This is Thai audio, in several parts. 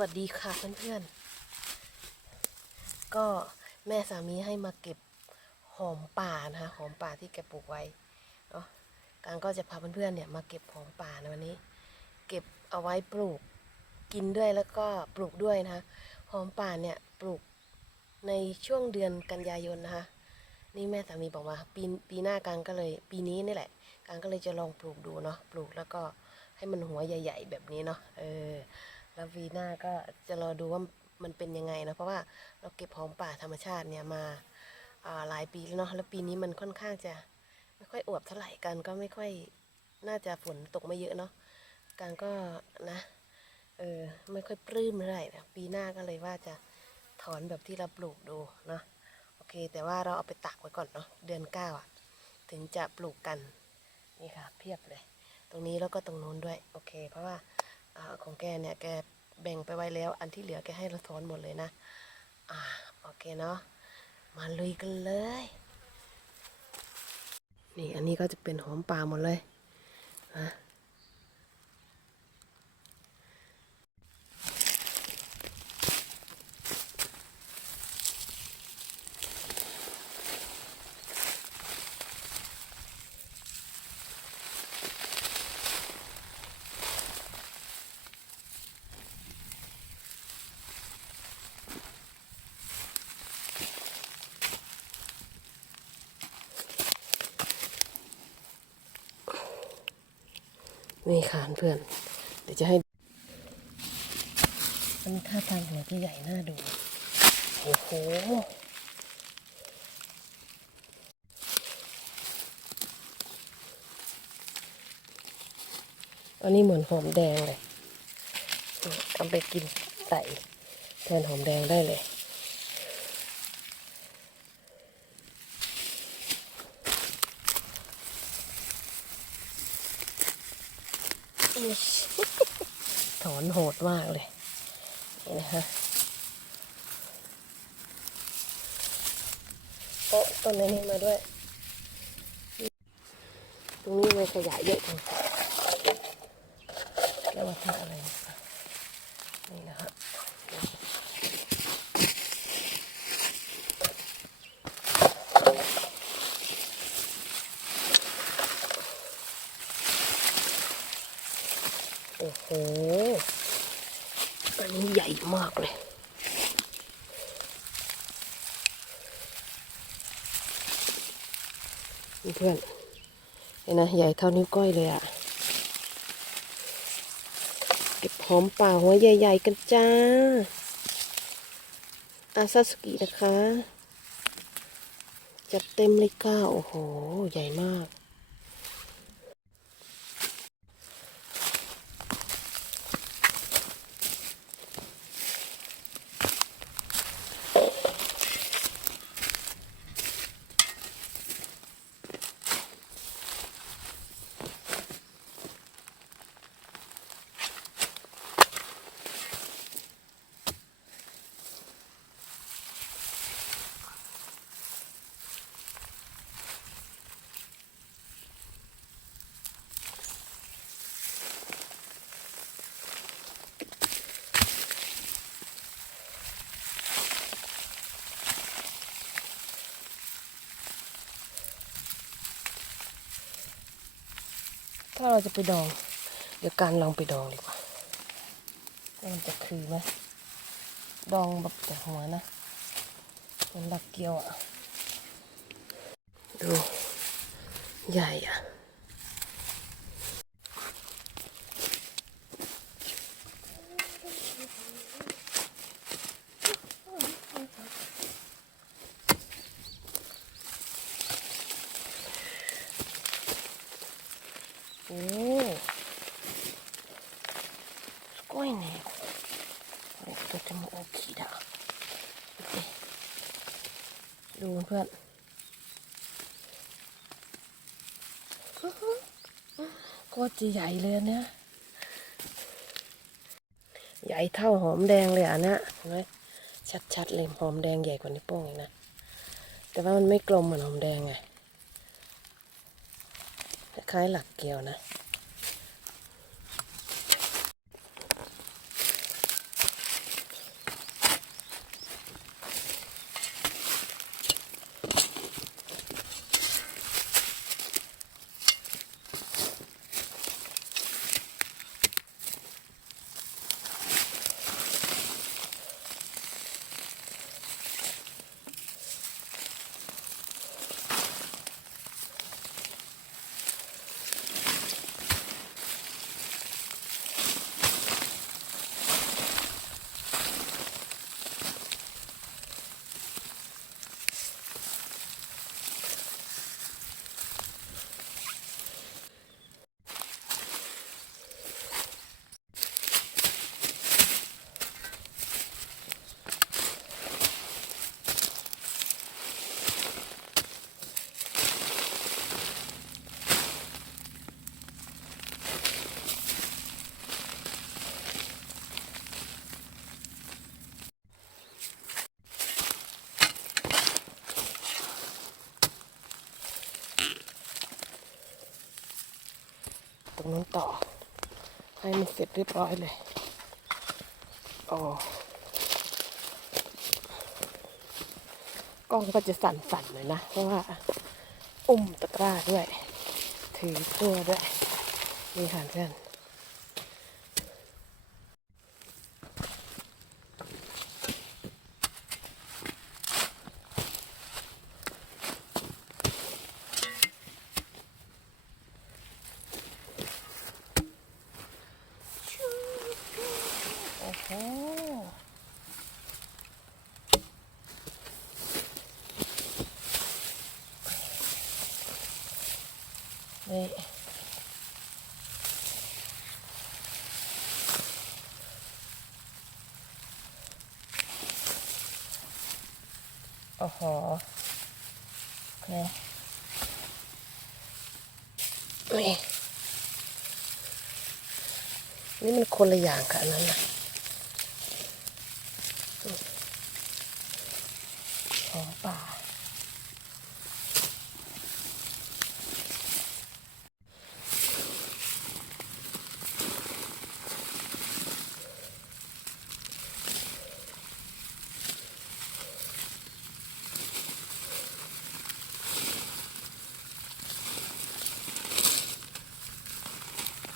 วัสดีค่ะเพื่อนๆ ก็แม่สามีให้มาเก็บหอมป่านะคะหอมป่าที่แกปลูกไว้เนาะการก็จะพาเพื่อนๆเนี่ยมาเก็บหอมป่าในวันนี้ เก็บเอาไว้ปลูกกินด้วยแล้วก็ปลูกด้วยนะคะหอมป่าเนี่ยปลูกในช่วงเดือนกันยายนนะคะนี่แม่สามีบอกว่าปีปีหน้าการก็เลยปีนี้นี่แหละการก็เลยจะลองปลูกดูเนาะปลูกแล้วก็ให้มันหัวใหญ่ ๆ แบบนี้เนาะเออ แล้วปีหน้าก็จะรอดูว่ามันเป็นยังไงนะเพราะว่าเราเก็บหอมป่าธรรมชาติเนี่ยมาหลายปีแล้วเนาะแล้วปีนี้มันค่อนข้างจะไม่ค่อยอวบเท่าไหร่กันก็ไม่ค่อยน่าจะฝนตกไม่เยอะเนาะการก็นะเออไม่ค่อยปลื้มเท่าไหร่นะปีหน้าก็เลยว่าจะถอนแบบที่เราปลูกดูเนาะโอเค แต่ว่าเราเอาไปตากไว้ก่อนเนาะเดือนเก้าอะ ถึงจะปลูกกันนี่ค่ะ เพียบเลย ตรงนี้แล้วก็ตรงนู้นด้วย โอเค เพราะว่า อของแกเนี่ยแกแบ่งไปไว้แล้ว อันที่เหลือแกให้เราถอนหมดเลยนะอ่าโอเคเนาะมาลุยกันเลย นี่อันนี้ก็จะเป็นหอมป่าหมดเลยนะ นี่ค่ะเพื่อน เดี๋ยวจะให้มันท่าทางหัวจะใหญ่น่าดู โอ้โหอันนี้เหมือนหอมแดงเลยเอาไปกินใส่แทนหอมแดงได้เลย อิ๊ยถ อนโหดมากเลยนี่นะคะโต๊ะต้นนี้มาด้วย ตรงนี้เลยขยะเยอะจังแล้วว่าทำอะไรนะคะนี่นะคะโอ้โห อันนี้ใหญ่มากเลยเพื่อนเห็นนะใหญ่เท่านิ้วก้อยเลยอะเก็บหอมป่าหัวใหญ่ ๆ กันจ้า อาซาสกินะคะ จัดเต็มเลยก้าโอ้โห ใหญ่มากาเราจะไปดอง เดี๋ยวการลองไปดองดีกว่าว่ามันจะคือไหมดองแบบแต่หัวนะมันหลักเกียวอะ ดู ใหญ่อะ เพื่อนโคตรจะใหญ่เลยอันเนี่ย ใหญ่เท่าหอมแดงเลยอะนะเห็นไหมชัดๆเลยหอมแดงใหญ่กว่านิ้วโป้งอีกนะ แต่ว่ามันไม่กลมเหมือนหอมแดงไง คล้ายหลักเกลียวนะ ตรงนู้นต่อ ให้มันเสร็จเรียบร้อยเลยโอ้กล้องก็จะสั่นๆหน่อยนะ เพราะว่า อุ้มตะกร้าด้วย ถือตัวด้วย นี่ค่ะเพื่อน โอ้โห นี่โอ้โหนี่นี่ นี่มันคนละอย่างกับอันนั้นนะของป่า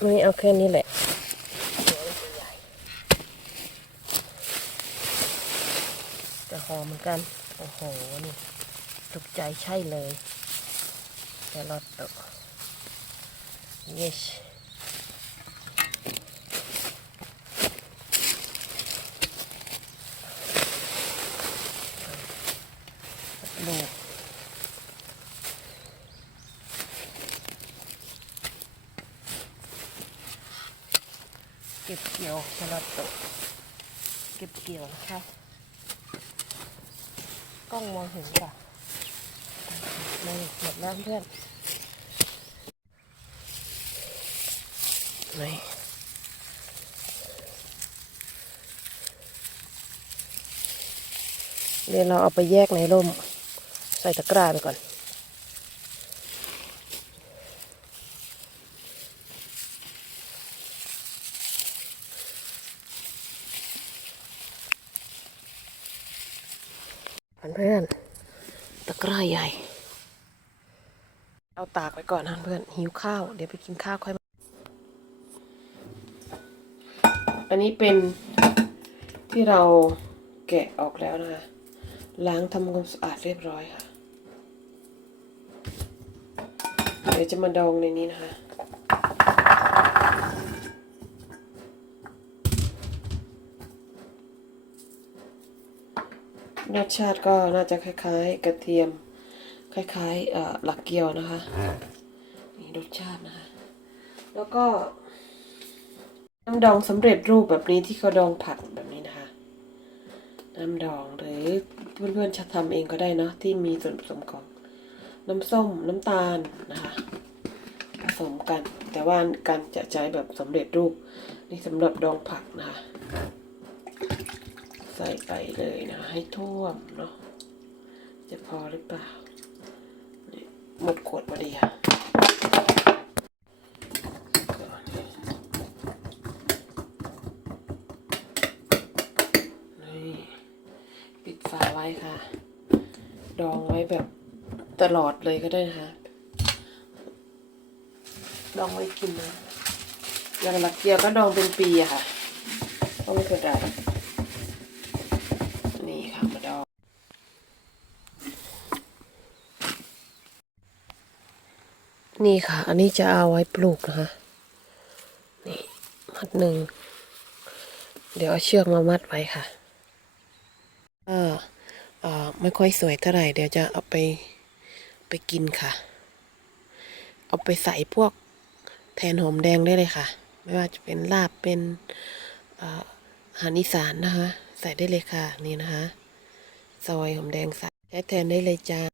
ไม่เอาแค่นี้แหละจะหอมเหมือนกัน โอ้โห นี่ถูกใจใช่เลยแครอทโต yes ลูกเก็บเกี่ ยวแครอทโตเก็บเกี่ยวนะคะ กล้องมองเห็นป่ะไม่หมดแล้วเพื่อนไม่เดี๋ยวเราเอาไปแยกในร่ม ใส่ตะกร้าไปก่อน พื่อนตะกร้าใหญ่ เอาตากไว้ก่อนนะเพื่อนหิวข้าว เดี๋ยวไปกินข้าวค่อยมาอันนี้เป็นที่เราแกะออกแล้วนะคะล้างทำความสะอาดเรียบร้อยค่ะ เดี๋ยวจะมาดองในนี้นะคะ รสชาติก็น่าจะคล้ายๆ กระเทียม คล้ายๆเอ่อหลักเกียวนะคะ นี่รสชาตินะคะ แล้วก็น้ำดองสำเร็จรูปแบบนี้ที่เขาดองผักแบบนี้นะคะ น้ำดองหรือเพื่อนๆจะทำเองก็ได้เนอะที่มีส่วนผสมของน้ำส้มน้ำตาลนะคะผสมกัน แต่ว่าการจะใช้แบบสำเร็จรูปนี่สำหรับดองผักนะคะใส่ไปเลยนะ ให้ท่วมเนาะจะพอหรือเปล่านี่หมดขวดพอดีค่ะนี่ปิดฝาไว้ค่ะ ดองไว้แบบตลอดเลยก็ได้นะคะดองไว้กินนะอย่างหลักเกียวก็ดองเป็นปีอะค่ะก็ไม่เป็นไรค่ะมาดอง นี่ค่ะ อันนี้จะเอาไว้ปลูกนะคะ นี่มัดหนึ่ง เดี๋ยวเอาเชือกมามัดไว้ค่ะก็เออไม่ค่อยสวยเท่าไหร่ เดี๋ยวจะเอาไปไปกินค่ะ เอาไปใส่พวกแทนหอมแดงได้เลยค่ะ ไม่ว่าจะเป็นลาบเป็นเอ่ออาหารอีสานนะคะ ใส่ได้เลยค่ะ นี่นะคะ ซอยหอมแดงใส่ใช้แทนได้เลยจ้า